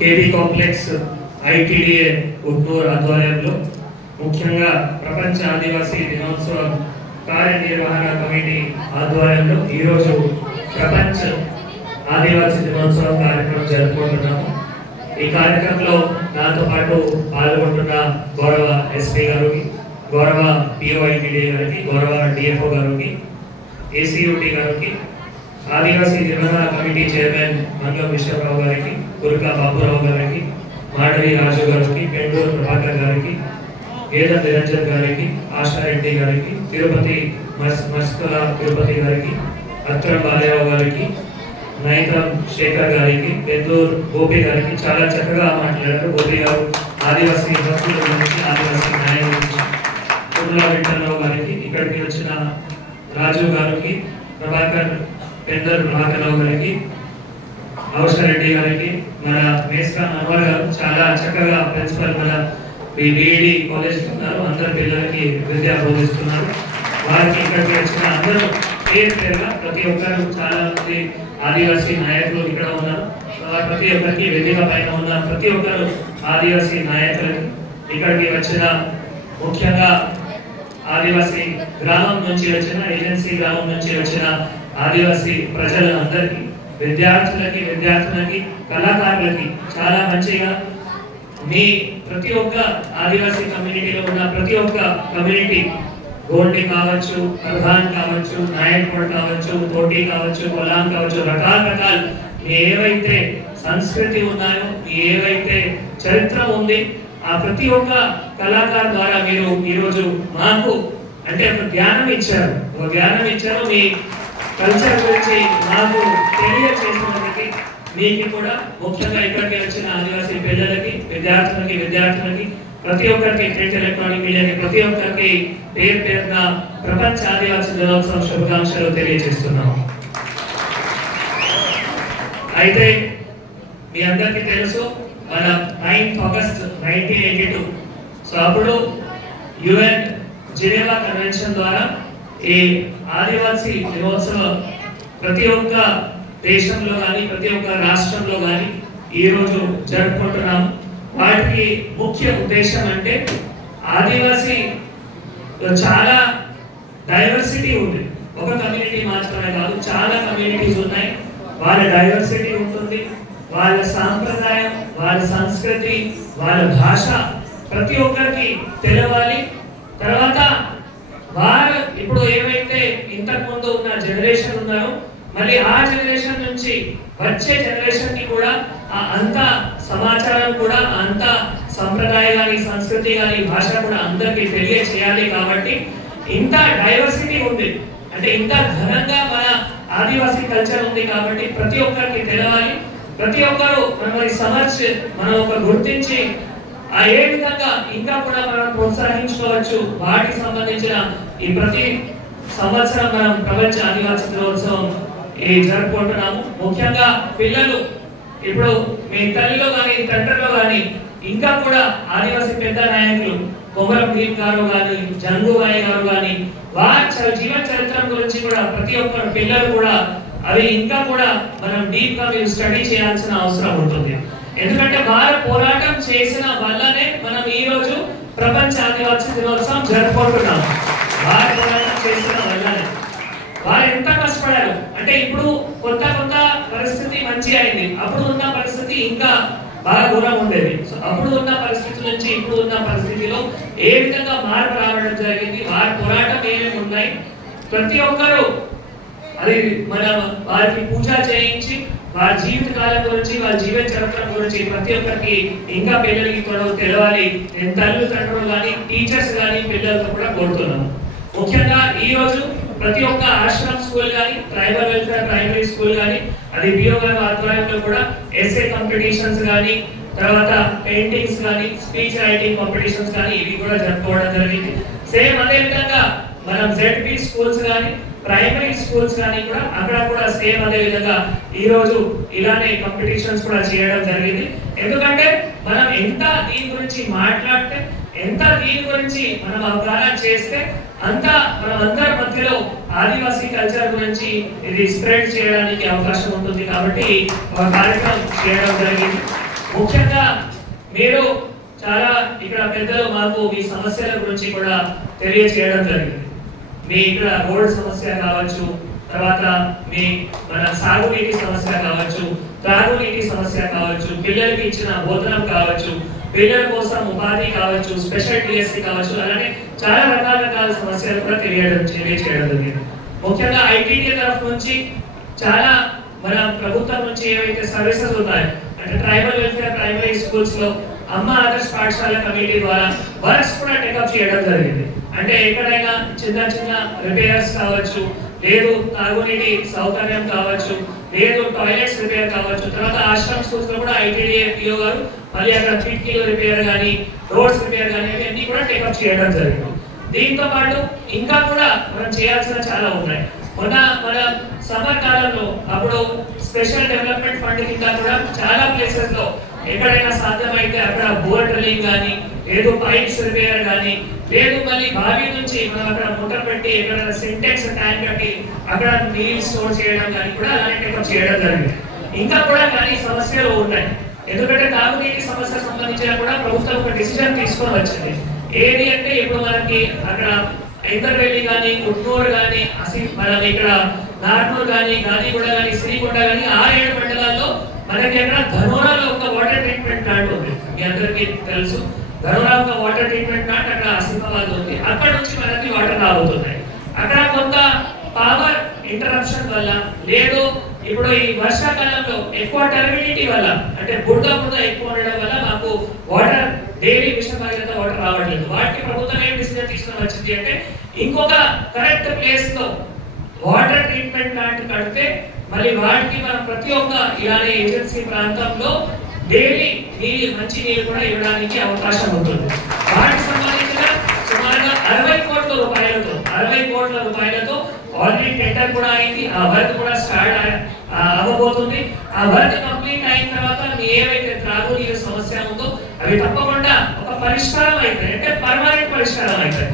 KB complex ITDA Utnoor ఆధ్వర్యంలో ముఖ్యంగా ప్రపంచ ఆదివాసీ దినోత్సవ కార్యనిర్వహణ కమిటీ ఆధ్వర్యంలో ఈరోజు ప్రపంచ ఆదివాసీ దినోత్సవ కార్యక్రమం జరుపుకుంటున్నాము. ఈ కార్యక్రమంలో నాతో పాటు పాల్గొంటున్న గౌరవ ఎస్పీ గారికి, గౌరవ పిఓఐటీడీ గారికి, గౌరవ డిఎఫ్ఓ గారికి, ఏసీయూటీ గారికి, ఆదివాసీ నిర్వహణ కమిటీ చైర్మన్ మంగం విశ్వరావు గారికి, కురుకా బాబురావు గారికి, మాడవి రాజు గారికి, పెండూరు ప్రభాకర్ గారికి, గేద నిరంజన్ గారికి, ఆశారెడ్డి గారికి, తిరుపతి మస్కల తిరుపతి గారికి, అక్రమ్ బాలరావు గారికి, నైతం శేఖర్ గారికి, పెద్దూరు గోపి గారికి చాలా చక్కగా మాట్లాడారు. గోపి గారు ఆదివాసీ భక్తుల గురించి, ఆదివాసీ న్యాయం గురించి, కుర్లా వెంకటరావు గారికి, ఇక్కడికి వచ్చిన రాజు గారికి, పెద్దూరు ప్రభాకర్రావు గారికి, ఆశారెడ్డి గారికి, మన మేస్కా అన్వర్ గారు చాలా చక్కగా ప్రిన్సిపల్ మన బీఈడి కాలేజ్ ఉన్నారు, అందరు పిల్లలకి విద్య బోధిస్తున్నారు. వారికి ఇక్కడికి వచ్చిన అందరూ పేరు పేరుగా ప్రతి ఒక్కరు చాలా మంది ఆదివాసీ నాయకులు ఇక్కడ ఉన్నారు. ప్రతి ఒక్కరికి వేదిక పైన ఉన్న ప్రతి ఒక్కరు ఆదివాసీ నాయకులకి, ఇక్కడికి వచ్చిన ముఖ్యంగా ఆదివాసీ గ్రామం నుంచి వచ్చిన, ఏజెన్సీ గ్రామం నుంచి వచ్చిన ఆదివాసీ ప్రజలందరికీ, విద్యార్థులకి, కళాకారులకి చాలా మంచిగా మీ ప్రతి ఒక్క ఆదివాసీ కమ్యూనిటీలో ఉన్న ప్రతి ఒక్క కమ్యూనిటీ, గోల్డీ కావచ్చు, ప్రధాన్ కావచ్చు, నాయకుడు కావచ్చు, తోటి కావచ్చు, కొలాం కావచ్చు, రకరకాల ఏవైతే సంస్కృతి ఉన్నాయో, ఏవైతే చరిత్ర ఉంది, ఆ ప్రతి ఒక్క కళాకారు ద్వారా మీరు ఈరోజు మాకు అంటే ఒక జ్ఞానం ఇచ్చారు. మీ కల్చర్ గురించి మాకు తెలియచేసినందుకు మీకు కూడా ముఖ్యంగా ఇక్కడికి వచ్చిన ఆదివాసీ పిల్లలకి, విద్యార్థులకి ప్రతి ఒక్కరికి, ప్రింట్ ఎలక్ట్రానిక్ మీడియాకి ప్రతి ఒక్కరికి పేరున ప్రపంచ ఆదివాసీ దినోత్సవం శుభాకాంక్షలు తెలియజేస్తున్నాము. అయితే మీ అందరికీ తెలుసు, మన 9th ఆగస్ట్ 1982 సో అప్పుడు యుఎన్ జెనీవా కన్వెన్షన్ ద్వారా ఈ ఆదివాసీ దినోత్సవం ప్రతి ఒక్క దేశంలో కానీ, ప్రతి ఒక్క రాష్ట్రంలో కానీ ఈరోజు జరుపుకుంటున్నాము. వాటికి ముఖ్య ఉద్దేశం అంటే ఆదివాసీ చాలా డైవర్సిటీ ఉంది. ఒక కమ్యూనిటీ మాత్రమే కాదు, చాలా కమ్యూనిటీస్ ఉన్నాయి. వాళ్ళ డైవర్సిటీ ఉంటుంది, వాళ్ళ సాంప్రదాయం, వాళ్ళ సంస్కృతి, వాళ్ళ భాష ప్రతి ఒక్కరికి తెలవాలి. తర్వాత వారు ఇప్పుడు ఏవైతే ఇంతకు ముందు ఉన్న జనరేషన్ ఉన్నారో, మళ్ళీ ఆ జనరేషన్ నుంచి వచ్చే జనరేషన్ కి కూడా అంత సమాచారం కూడా, అంత సంప్రదాయ గాని, సంస్కృతి గాని, భాష కూడా అందరికి తెలియచేయాలి. కాబట్టి ఇంత డైవర్సిటీ ఉంది, అంటే ఇంత ఘనంగా మన ఆదివాసీ కల్చర్ ఉంది కాబట్టి ప్రతి ఒక్కరికి తెలవాలి. ప్రతి ఒక్కరు మనం ఒక గుర్తించి ఏ విధంగా ఇంకా కూడా మనం ప్రోత్సహించుకోవచ్చు, వాటికి సంబంధించిన ఈ ప్రతి సంవత్సరం మనం ప్రపంచ ఆదివాసీ దినోత్సవం జరుపుకుంటున్నాము. ముఖ్యంగా పిల్లలు ఇప్పుడు మీ తల్లిలో కానీ, తండ్రిలో కానీ ఇంకా కూడా ఆదివాసీ పెద్ద నాయకులు కొమరం భీమ్ గారు కానీ, జంగుబాయి గారు కానీ, వారి జీవన చరిత్ర గురించి కూడా ప్రతి ఒక్క పిల్లలు కూడా అవి ఇంకా కూడా మనం డీప్ గా మీరు స్టడీ చేయాల్సిన అవసరం ఉంటుంది. ఎందుకంటే వారు పోరాటం చేసిన వల్లనే మనం ఈ రోజు ప్రపంచ ఆదివాసీ దినోత్సవం జరుపుకుంటున్నాం. వారు పోరాటం చేసిన వల్లనే. వారు ఎంత కష్టపడారు అంటే ఇప్పుడు కొత్త పరిస్థితి మంచి అయింది, అప్పుడు ఉన్న పరిస్థితి ఇంకా బాగా దూరం ఉండేది. సో అప్పుడు ఉన్న పరిస్థితి నుంచి ఇప్పుడు ఉన్న పరిస్థితిలో ఏ విధంగా మార్పు రావడం జరిగింది, వారి పోరాటం ఏమేమి ఉన్నాయి, ప్రతి ఒక్కరూ అది మనం వారికి పూజ చేయించి వారి జీవిత కాలం గురించి, వారి జీవన చరిత్ర గురించి ప్రతి ఒక్కరికి ఇంకా పిల్లలకి తెలవాలి. నేను తల్లిదండ్రులు కానీ, టీచర్స్ కానీ పిల్లలతో కూడా కోరుతున్నాను. ముఖ్యంగా ఈ రోజు ప్రతి ఒక్క ఆశ్రమ్ స్కూల్ కానీ, ట్రైబల్ వెల్ఫేర్ ప్రైమరీ స్కూల్ కానీ, అది బిఓ గారి ఆధ్వర్యంలో కూడా ఎస్ఏ కాంపిటీషన్స్ కానీ, తర్వాత పెయింటింగ్స్ కానీ, స్పీచ్ రైటింగ్ కాంపిటీషన్స్ కానీ ఇవి కూడా జరుపుకోవడం జరిగింది. సేమ్ అదే విధంగా మనం జెడ్పీ స్కూల్స్ కానీ, ప్రైమరీ స్కూల్స్ కానీ కూడా అక్కడ కూడా సేమ్ అదే విధంగా ఈ రోజు ఇలానే కాంపిటీషన్స్ కూడా చేయడం జరిగింది. ఎందుకంటే మనం ఎంత దీని గురించి మాట్లాడితే, ఎంత దీని గురించి మనం అవగాహన చేస్తే అంత మనం అందరి మధ్యలో ఆదివాసీ కల్చర్ గురించి ఇది స్ప్రెడ్ చేయడానికి అవకాశం ఉంటుంది. కాబట్టి ఒక కార్యక్రమం చేయడం జరిగింది. ముఖ్యంగా మీరు చాలా ఇక్కడ పెద్దలు మాకు మీ సమస్యల గురించి కూడా తెలియజేయడం జరిగింది. మీ ఇక్కడ రోడ్ సమస్య కావచ్చు, తర్వాత మన సాగునీటి సమస్య కావచ్చు, త్రాగునీటి సమస్య కావచ్చు, పిల్లలకి ఇచ్చిన భోజనం కావచ్చు, పిల్లల కోసం ఉపాధి కావచ్చు, స్పెషల్ టీఎస్సీ కావచ్చు, అలానే చాలా రకాల సమస్యలు కూడా తెలియజేయడం జరిగింది. ముఖ్యంగా ఐటీడీ తరఫు నుంచి చాలా మన ప్రభుత్వం నుంచి ఏవైతే సర్వీసెస్ ఉన్నాయో అంటే ట్రైబల్ వెల్ఫేర్ ప్రైమరీ స్కూల్స్ లో అమ్మ ఆదర్శ పాఠశాల కమిటీ ద్వారా వర్క్స్ కూడా టేకప్ చేయడం జరిగింది. అంటే ఎక్కడైనా చిన్న రిపేర్స్ కావచ్చు, లేదు తాగునీటి సౌకర్యం కావచ్చు, లేదు టాయిలెట్స్ రిపేర్ కావచ్చు, తర్వాత ఆశ్రమ్ స్కూల్స్ లో కూడా ఐటీడీఏ పిఓ గారు మళ్ళీ అక్కడ కిటికీలు రిపేర్ కానీ రోడ్స్ రిపేర్ కానీ అన్ని కూడా టేకప్ చేయడం జరిగింది. దీంతో పాటు ఇంకా కూడా మనం చేయాల్సిన చాలా ఉన్నాయి. మన సమ్మర్ కాలంలో అప్పుడు స్పెషల్ డెవలప్మెంట్ ఫండ్ కింద కూడా చాలా ప్లేసెస్ లో ఎక్కడైనా సాధ్యమైతే అక్కడ బోర్ డ్రిల్లింగ్ కానీ, లేదు పైప్స్ రిపేర్ కానీ, లేదు మళ్ళీ బావి నుంచి మనం అక్కడ మోటార్ పెట్టి ఎక్కడైనా సింటెక్స్ ట్యాంక్ కట్టి అక్కడ నీళ్ళు స్టోర్ చేయడం కానీ కూడా అలాంటి టైప్ చేయడం జరిగింది. ఇంకా కూడా కానీ సమస్యలు ఉన్నాయి. ఎందుకంటే తాగునీటి సమస్య సంబంధించిన కూడా ప్రభుత్వం ఒక డిసిజన్ తీసుకొని వచ్చింది. ఏది అంటే ఇప్పుడు మనకి అక్కడ ఇందర్వెల్లి కానీ, గుడ్నూరు కానీ, మనం ఇక్కడ నార్నూరు కానీ, గాంధీగూడ కానీ, శ్రీకొండ కానీ 6-7 మండలాల్లో మనకి అక్కడ ధనోరాలో ఒక వాటర్ ట్రీట్మెంట్ ప్లాంట్ ఉంది. మీ అందరికీ తెలుసు, ధనోరా ఒక వాటర్ ట్రీట్మెంట్ ప్లాంట్ అక్కడ ఆసిఫాబాద్ ఉంది. అక్కడ నుంచి మనకి వాటర్ రాబోతున్నాయి. అక్కడ కొంత పవర్ ఇంటరప్షన్ వల్ల, లేదు ఇప్పుడు ఈ వర్షాకాలంలో ఎక్కువ టర్బిడిటీ వల్ల, అంటే బురద ఎక్కువ ఉండడం వల్ల మాకు వాటర్ డైలీ విషభాగిత వాటర్ రావట్లేదు. వాటికి ప్రభుత్వం ఏం డిసిజన్ తీసుకొని వచ్చింది అంటే ఇంకొక కరెక్ట్ ప్లేస్ లో వాటర్ ట్రీట్మెంట్ ప్లాంట్ కడితే మళ్ళీ వాటికి మనం ప్రతి ఒక్క ఇలాంటి ఏజెన్సీ ప్రాంతంలో డైలీ మంచి నీరు కూడా ఇవ్వడానికి అవకాశం ఉంటుంది. వాటికి సంబంధించిన సుమారుగా 60 కోట్ల రూపాయలతో ఆల్రెడీ టెండర్ కూడా అయింది. ఆ వర్క్ కూడా స్టార్ట్ అవ్వబోతుంది. ఆ వర్క్ కంప్లీట్ అయిన తర్వాత మీ ఏవైతే త్రాగునీరు సమస్య ఉందో అవి తప్పకుండా ఒక పరిష్కారం అవుతాయి. అంటే పర్మనెంట్ పరిష్కారం అవుతాయి.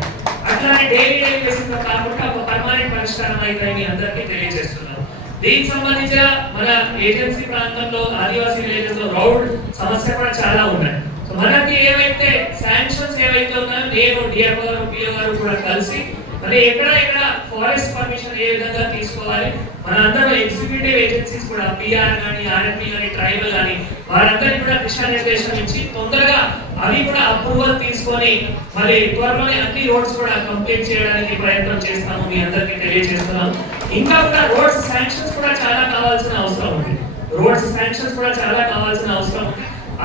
అట్లానే డైలీ బేసిస్ లో కాకుండా ఒక పర్మనెంట్ పరిష్కారం అవుతాయి మీ అందరికీ తెలియజేస్తున్నాను. దీనికి సంబంధించిన మన ఏజెన్సీ ప్రాంతంలో ఆదివాసీ విలేజెస్ లో రోడ్ సమస్య కూడా చాలా ఉన్నాయి. సో మనకి ఏవైతే శాంక్షన్స్ ఏవైతే ఉన్నాయో నేను డిఆర్ఓ గారు, పిఓ గారు కూడా కలిసి మరి ఎక్కడ ఫారెస్ట్ పర్మిషన్ ఏ విధంగా తీసుకోవాలి, మన అందరూ ఎగ్జిక్యూటివ్ ఏజెన్సీస్ కూడా పిఆర్ కానీ, ఆర్ఎంపీ కానీ, ట్రైబల్ కానీ వారందరికీ కూడా దిశానిర్దేశం ఇచ్చి తొందరగా అవి కూడా అప్రూవల్ తీసుకొని మరి త్వరలోనే అన్ని రోడ్స్ కూడా కంప్లీట్ చేయడానికి ప్రయత్నం చేస్తాము. మీ అందరికీ తెలియజేస్తున్నాము. ఇంకా కూడా రోడ్స్ శాంక్షన్స్ కూడా చాలా కావాల్సిన అవసరం ఉంది.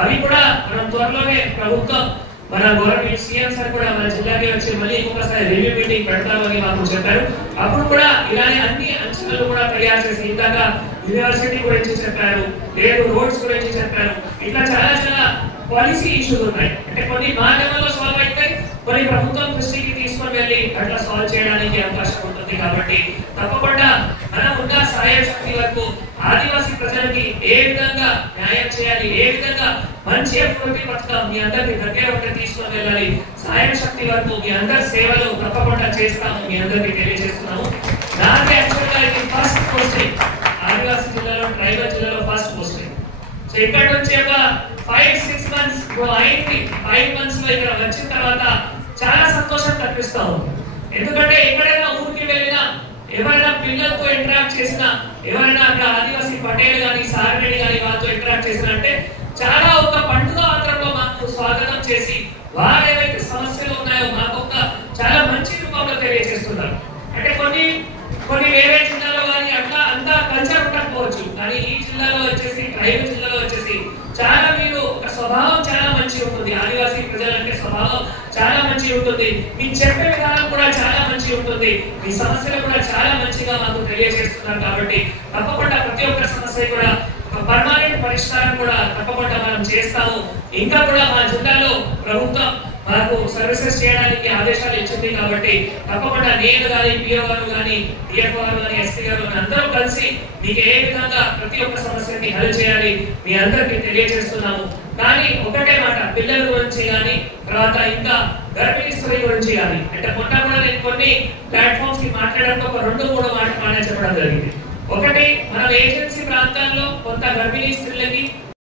అవి కూడా మనం త్వరలోనే ప్రభుత్వం మన గవర్నమెంట్ సీఎం సార్ కూడా మన జిల్లాకి వచ్చి మళ్ళీ ఇంకొకసారి రివ్యూ మీటింగ్ పెడతామని మాకు చెప్పారు. అప్పుడు కూడా ఇలానే అన్ని అంశాలు కూడా తయారు చేసి, ఇందాక యూనివర్సిటీ గురించి చెప్పారు, లేదు రోడ్స్ గురించి చెప్పారు, ఇట్లా చాలా పాలసీ ఇష్యూస్ ఉన్నాయి. అంటే కొన్ని మా లెవెల్లో సాల్వ్ అవుతాయి, కొన్ని ప్రభుత్వం దృష్టికి తీసుకొని వెళ్ళి అట్లా సాల్వ్ చేయడానికి అవకాశం ఉంటుంది. కాబట్టి తప్పకుండా మనం ఉన్న సాయశక్తి వరకు ఆదివాసీ ప్రజలకి ఏ విధంగా న్యాయం చేయాలి, ఏ విధంగా మంచి అభివృద్ధి పథకం మీ అందరికి దగ్గర ఉంటే తీసుకొని వెళ్ళాలి, సాయం శక్తి వరకు మీ అందరి సేవలు తప్పకుండా చేస్తాము. మీ అందరికీ తెలియజేస్తున్నాము. నాకే యాక్చువల్గా ఇది ఫస్ట్ పోస్టింగ్ ఆదివాసీ జిల్లాలో, ట్రైబల్ జిల్లాలో ఫస్ట్ పోస్టింగ్. సో ఇక్కడ నుంచి ఒక 5-6 months అయింది. 5 months లో ఇక్కడ వచ్చిన తర్వాత చాలా సంతోషం కనిపిస్తా ఉంది. ఎందుకంటే ఎక్కడైనా ఊరికి వెళ్ళినా, ఎవరైనా పిల్లలతో ఇంటరాక్ట్ చేసినా, ఎవరైనా అక్కడ ఆదివాసీ పటేల్ కానీ, సార్వేడి కానీ వాళ్ళతో ఇంటరాక్ట్ చేసినా అంటే చాలా ఒక పండుగ ఆధారంలో మాకు స్వాగతం చేసి వారు ఏవైతే సమస్యలు ఉన్నాయో మాకు ఒక చాలా మంచి రూపంలో తెలియజేస్తున్నారు. అంటే కొన్ని వేరే జిల్లాలో కానీ అట్లా అంతా కల్చర్ ఉండకపోవచ్చు, కానీ ఈ జిల్లాలో వచ్చేసి, ట్రైబల్ జిల్లాలో వచ్చేసి చాలా మీరు ఒక స్వభావం చాలా మంచి ఉంటుంది. ఆదివాసీ ప్రజలంటే స్వభావం చాలా మంచి ఉంటుంది. మీ చెప్పే విధానం కూడా చాలా మంచి ఉంటుంది. మీ సమస్యలు కూడా చాలా మంచిగా మాకు తెలియజేస్తున్నారు. కాబట్టి తప్పకుండా ప్రతి ఒక్క సమస్య కూడా ఒక పర్మనెంట్ పరిష్కారం కూడా తప్పకుండా మనం చేస్తాము. ఇంకా కూడా మా జిల్లాలో ప్రభుత్వం మనకు సర్వీసెస్ చేయడానికి ఆదేశాలు ఇచ్చింది. కాబట్టి తప్పకుండా నేను కానీ, పిఓ గారు కానీ, డిఎఫ్ఓ గారు కానీ, ఎస్పీ గారు కానీ అందరూ కలిసి మీకు ఏ విధంగా ప్రతి ఒక్క సమస్యని హల్ చేయాలి మీ అందరికీ తెలియజేస్తున్నాము. కానీ ఒకటే మాట, పిల్లల గురించి కానీ, తర్వాత ఇంకా గర్భిణీ స్త్రీ గురించి కానీ, అంటే మొన్న కూడా నేను కొన్ని ప్లాట్ఫామ్స్ కి మాట్లాడడంతో ఒక 2-3 మాటలు చెప్పడం జరిగింది. ఒకటి, మన ఏజెన్సీ ప్రాంతాల్లో కొంత గర్భిణీ స్త్రీలకి